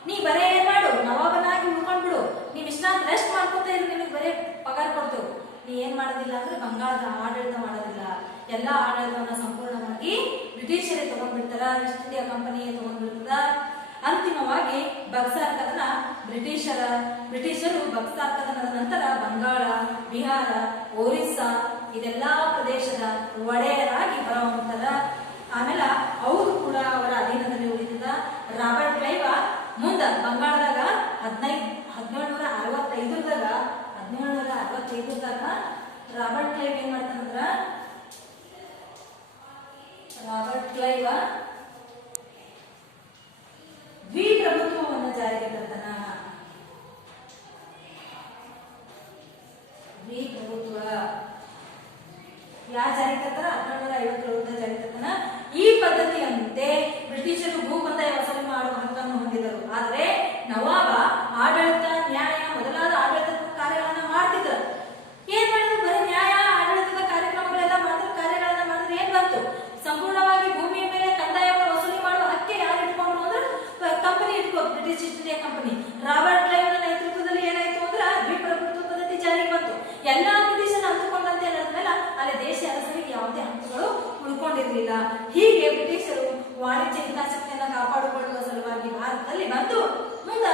ನೀ ಬರೇ ಏನ್ ಮಾಡು ನವಾಬನಾಗಿ ಉಳ್ಕೊಂಡ್ಬಿಡು, ನೀ ವಿಶ್ರಾಂತಿ ರೆಸ್ಟ್ ಮಾಡ್ಕೊತ ಇರು, ನಿಮಗೆ ಬರೇ ಪಗಾರ ಕೊಡ್ತೇವೆ. ನೀ ಏನ್ ಮಾಡೋದಿಲ್ಲ ಅಂದ್ರೆ ಬಂಗಾಳದ ಆಡಳಿತ ಮಾಡೋದಿಲ್ಲ. ಎಲ್ಲಾ ಆಡಳಿತವನ್ನ ಸಂಪೂರ್ಣವಾಗಿ ಬ್ರಿಟಿಷರೇ ತಗೊಂಡ್ಬಿಡ್ತಾರ. East India ಕಂಪನಿಯೇ ತಗೊಂಡ್ಬಿಡ್ತದ. ಅಂತಿಮವಾಗಿ ಬಕ್ಸಾರ್ ಕದನ ಬ್ರಿಟಿಷರು ಬಕ್ಸಾರ್ ಕದನದ ನಂತರ ಬಂಗಾಳ, ಬಿಹಾರ, ಒರಿಸ್ಸಾ ಇದೆಲ್ಲಾ ಪ್ರದೇಶದ ಒಡೆಯರಾಗಿ ಹೊರಹೊಮ್ಮುತ್ತಾರ. ಆಮೇಲೆ ಅವರು ಕೂಡ ಅವರ ಅಧೀನದಲ್ಲಿ ಉಳಿತದ. ರಾಬರ್ಟ್ ಕ್ಲೈವ್ ಮುಂದ ಬಂಗಾಳದಾಗ 1765ದಾಗ ರಾಬರ್ಟ್ ಕ್ಲೈವ್ ಏನ್ ಮಾಡ್ತಾನಂದ್ರ ರಾಬರ್ಟ್ ಕ್ಲೈವ್ ದ್ವಿಪ್ರಭುತ್ವವನ್ನು ಜಾರಿಗೆ ತರ್ತಾನ. ದ್ವಿಪ್ರಭುತ್ವ ಯಾರು ಜಾರಿಗೆ ತರ್ತಾರ? 1757 ಜಾರಿಗೆ ತರ್ತಾನ. ಈ ಪದ್ಧತಿಯಂತೆ ಬ್ರಿಟಿಷರು ಭೂ ಕಂದಾಯ ವಸೂಲಿ ಮಾಡುವ ಹಕ್ಕನ್ನು ಹೊಂದಿದರು. ಆದರೆ ನವಾಬ ಆಡಳಿತ, ನ್ಯಾಯ ಮೊದಲಾದ ಆಡಳಿತ ಕಾರ್ಯಗಳನ್ನ ಮಾಡ್ತಿದ್ರು. ಏನ್ ಮಾಡಿದ್ರು? ಬರೀ ನ್ಯಾಯ ಆಡಳಿತದ ಕಾರ್ಯಕ್ರಮಗಳೆಲ್ಲ ಮಾಡಿದ್ರು. ಕಾರ್ಯಗಳನ್ನ ಮಾಡಿದ್ರೆ ಏನ್ ಬಂತು? ಸಂಪೂರ್ಣವಾಗಿ ಭೂಮಿಯ ಮೇಲೆ ಕಂದಾಯವನ್ನು ವಸೂಲಿ ಮಾಡುವ ಹಕ್ಕೆ ಯಾರು ಇಟ್ಕೊಂಡ್ರು ಅಂದ್ರೆ ಕಂಪನಿ ಇಟ್ಕೋ, British East India company. Robert Clive ನೇತೃತ್ವದಲ್ಲಿ ಏನಾಯ್ತು ಅಂದ್ರೆ ದ್ವಿಪ್ರಭುತ್ವ ಪದ್ಧತಿ ಜಾರಿಗೆ ಬಂತು. ಎಲ್ಲಾ ಬ್ರಿಟಿಷರು ಅಂದುಕೊಂಡಂತೆ ನಡೆದ್ಮೇಲೆ ಅಲ್ಲಿ ದೇಶೀಯ ಅರಸರಿಗೆ ಯಾವುದೇ ಹಕ್ಕುಗಳು ಉಳ್ಕೊಂಡಿರ್ಲಿಲ್ಲ. ಹೀಗೆ ಬ್ರಿಟಿಷರು ವಾಣಿಜ್ಯ ಹಿತಾಸಕ್ತಿಯನ್ನ ಕಾಪಾಡಿಕೊಳ್ಳುವ ಸಲುವಾಗಿ ಭಾರತದಲ್ಲಿ ಬಂದು ಮುಂದ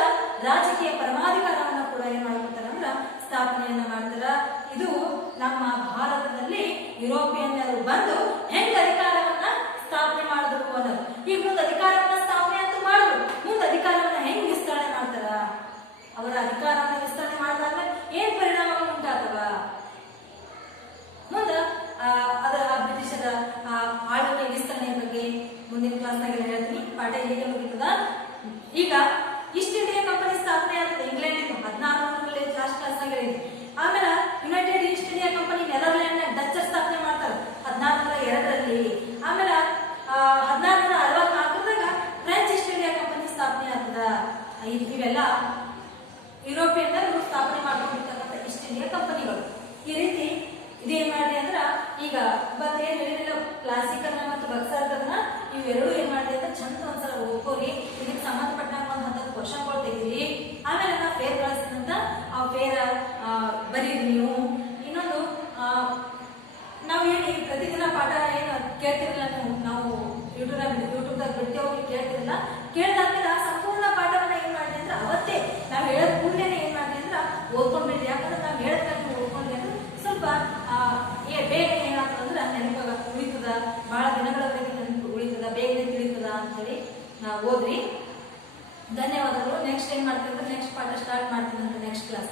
ರಾಜಕೀಯ ಪರಮಾಧಿಕಾರವನ್ನು ಕೂಡ ಏನ್ ಮಾಡ್ಕೊತಾರ ಅಂದ್ರ ಸ್ಥಾಪನೆಯನ್ನ ಮಾಡ್ತಾರ. ಇದು ನಮ್ಮ ಭಾರತದಲ್ಲಿ ಯುರೋಪಿಯನ್ನರು ಬಂದು ಹೆಂಗ ಅಧಿಕಾರವನ್ನ ಸ್ಥಾಪನೆ ಮಾಡಿದ್ರು ಅನ್ನೋದು. ಈಗ ಮುಂದೆ ಅಧಿಕಾರವನ್ನ ಸ್ಥಾಪನೆ ಅಂತೂ ಮಾಡಿದ್ರು, ಮುಂದೆ ಅಧಿಕಾರವನ್ನ ಹೆಂಗ್ ವಿಸ್ತರಣೆ ಮಾಡ್ತಾರ? ಅವರ ಅಧಿಕಾರವನ್ನ ವಿಸ್ತರಣೆ ಮಾಡಿದಾದ್ಮೇಲೆ ಏನ್ ಪರಿಣಾಮಗಳು ಉಂಟಾಗ್ತವ? ಮುಂದ ಅದರ ಬ್ರಿಟಿಷರ ಆಳ್ವಿಕೆ ವಿಸ್ತರಣೆಯ ಬಗ್ಗೆ ಮುಂದಿನ ಕ್ಲಾಸ್ನಾಗ ಹೇಳ್ತೀನಿ. ಪಾಠ ಹೇಗೆ ಮುಗಿತದ. ಈಗ ಈಸ್ಟ್ ಇಂಡಿಯಾ ಕಂಪನಿ ಸ್ಥಾಪನೆ ಆಗ್ತದೆ ಇಂಗ್ಲೆಂಡ್ 1600ರಲ್ಲಿ ಲಾಸ್ಟ್ ಕ್ಲಾಸ್ನಾಗ ಹೇಳಿದ್ವಿ. ಆಮೇಲೆ United East India company Netherland ಡಚರ್ ಸ್ಥಾಪನೆ ಮಾಡ್ತಾರೆ 1602ರಲ್ಲಿ. ಆಮೇಲೆ 1664ದಾಗ ಫ್ರೆಂಚ್ ಈಸ್ಟ್ ಇಂಡಿಯಾ ಕಂಪನಿ ಸ್ಥಾಪನೆ ಆಗ್ತದ. ಇವೆಲ್ಲ ಯುರೋಪಿಯನ್ನರು ಸ್ಥಾಪನೆ ಮಾಡ್ಕೊಂಡಿರ್ತಕ್ಕಂಥ ಈಸ್ಟ್ ಇಂಡಿಯಾ ಕಂಪನಿಗಳು. ಈ ರೀತಿ ಇದೇನ್ ಮಾಡಿ ಅಂದ್ರ ಈಗ ಏನ್ ಹೇಳಿಲ್ಲ ಕ್ಲಾಸಿಕಲ್ ಮತ್ತು ಬಕ್ಸಾರ್ ಕದನ ಇವೆರಡು ಏನ್ ಮಾಡಿ ಅಂತ ಚಂದ ಒಂದ್ಸಲ ಓದ್ಕೋರಿ. ಇದಕ್ಕೆ ಸಂಬಂಧಪಟ್ಟಂಗ ಒಂದ್ 10 ಕ್ವಶನ್ಗಳು ತೆಗೀರಿ. ಆಮೇಲೆ ನಾ ಫೇರ್ ಕಳಿಸ್ತೀನಂತ ಆ ಫೇರ್ ಬರೀರಿ ನೀವು. ಇನ್ನೊಂದು ನಾವು ಏನು ಪ್ರತಿದಿನ ಪಾಠ ಏನು ಕೇಳ್ತಿರಲಿಲ್ಲ ನೀವು, ನಾವು ಯೂಟ್ಯೂಬ್ದಾಗ ಬಿಡ್ತೇವೆ ಕೇಳ್ತಿರಲಿಲ್ಲ. ಕೇಳಿದಾದ್ಮೇಲೆ ಸಂಪೂರ್ಣ ಪಾಠವನ್ನ ಏನ್ ಮಾಡಿ ಅಂದ್ರೆ ಅವತ್ತೇ ನಾವು ಹೇಳೋದ್ ಕೂಡಲೇ ಏನ್ ಮಾಡಿ ಅಂದ್ರೆ ಓದ್ಕೊಂಡ್ಬಿಡ್ರಿ. ಯಾಕಂದ್ರೆ ನಾವು ಹೇಳದ್ಮೇಲೆ ನೀವು ಓದ್ಕೊಂಡ್ರಿ ಅಂದ್ರೆ ಸ್ವಲ್ಪ ಬೇಗ ಏನಾಗ್ತದಂದ್ರೆ ನೆನಪಾಗ ಉಳಿತದ, ಬಹಳ ದಿನಗಳವರೆಗೆ ನೆನಪು ಉಳಿತದ, ಬೇಗನೆ ತಿಳಿತದ ಅಂತ ಹೇಳಿ ನಾವು ಓದ್ರಿ. ಧನ್ಯವಾದಗಳು. ನೆಕ್ಸ್ಟ್ ಏನ್ ಮಾಡ್ತೀನಿ ಅಂದ್ರೆ ನೆಕ್ಸ್ಟ್ ಪಾಠ ಸ್ಟಾರ್ಟ್ ಮಾಡ್ತೀನಿ ಅಂತ ನೆಕ್ಸ್ಟ್ ಕ್ಲಾಸ್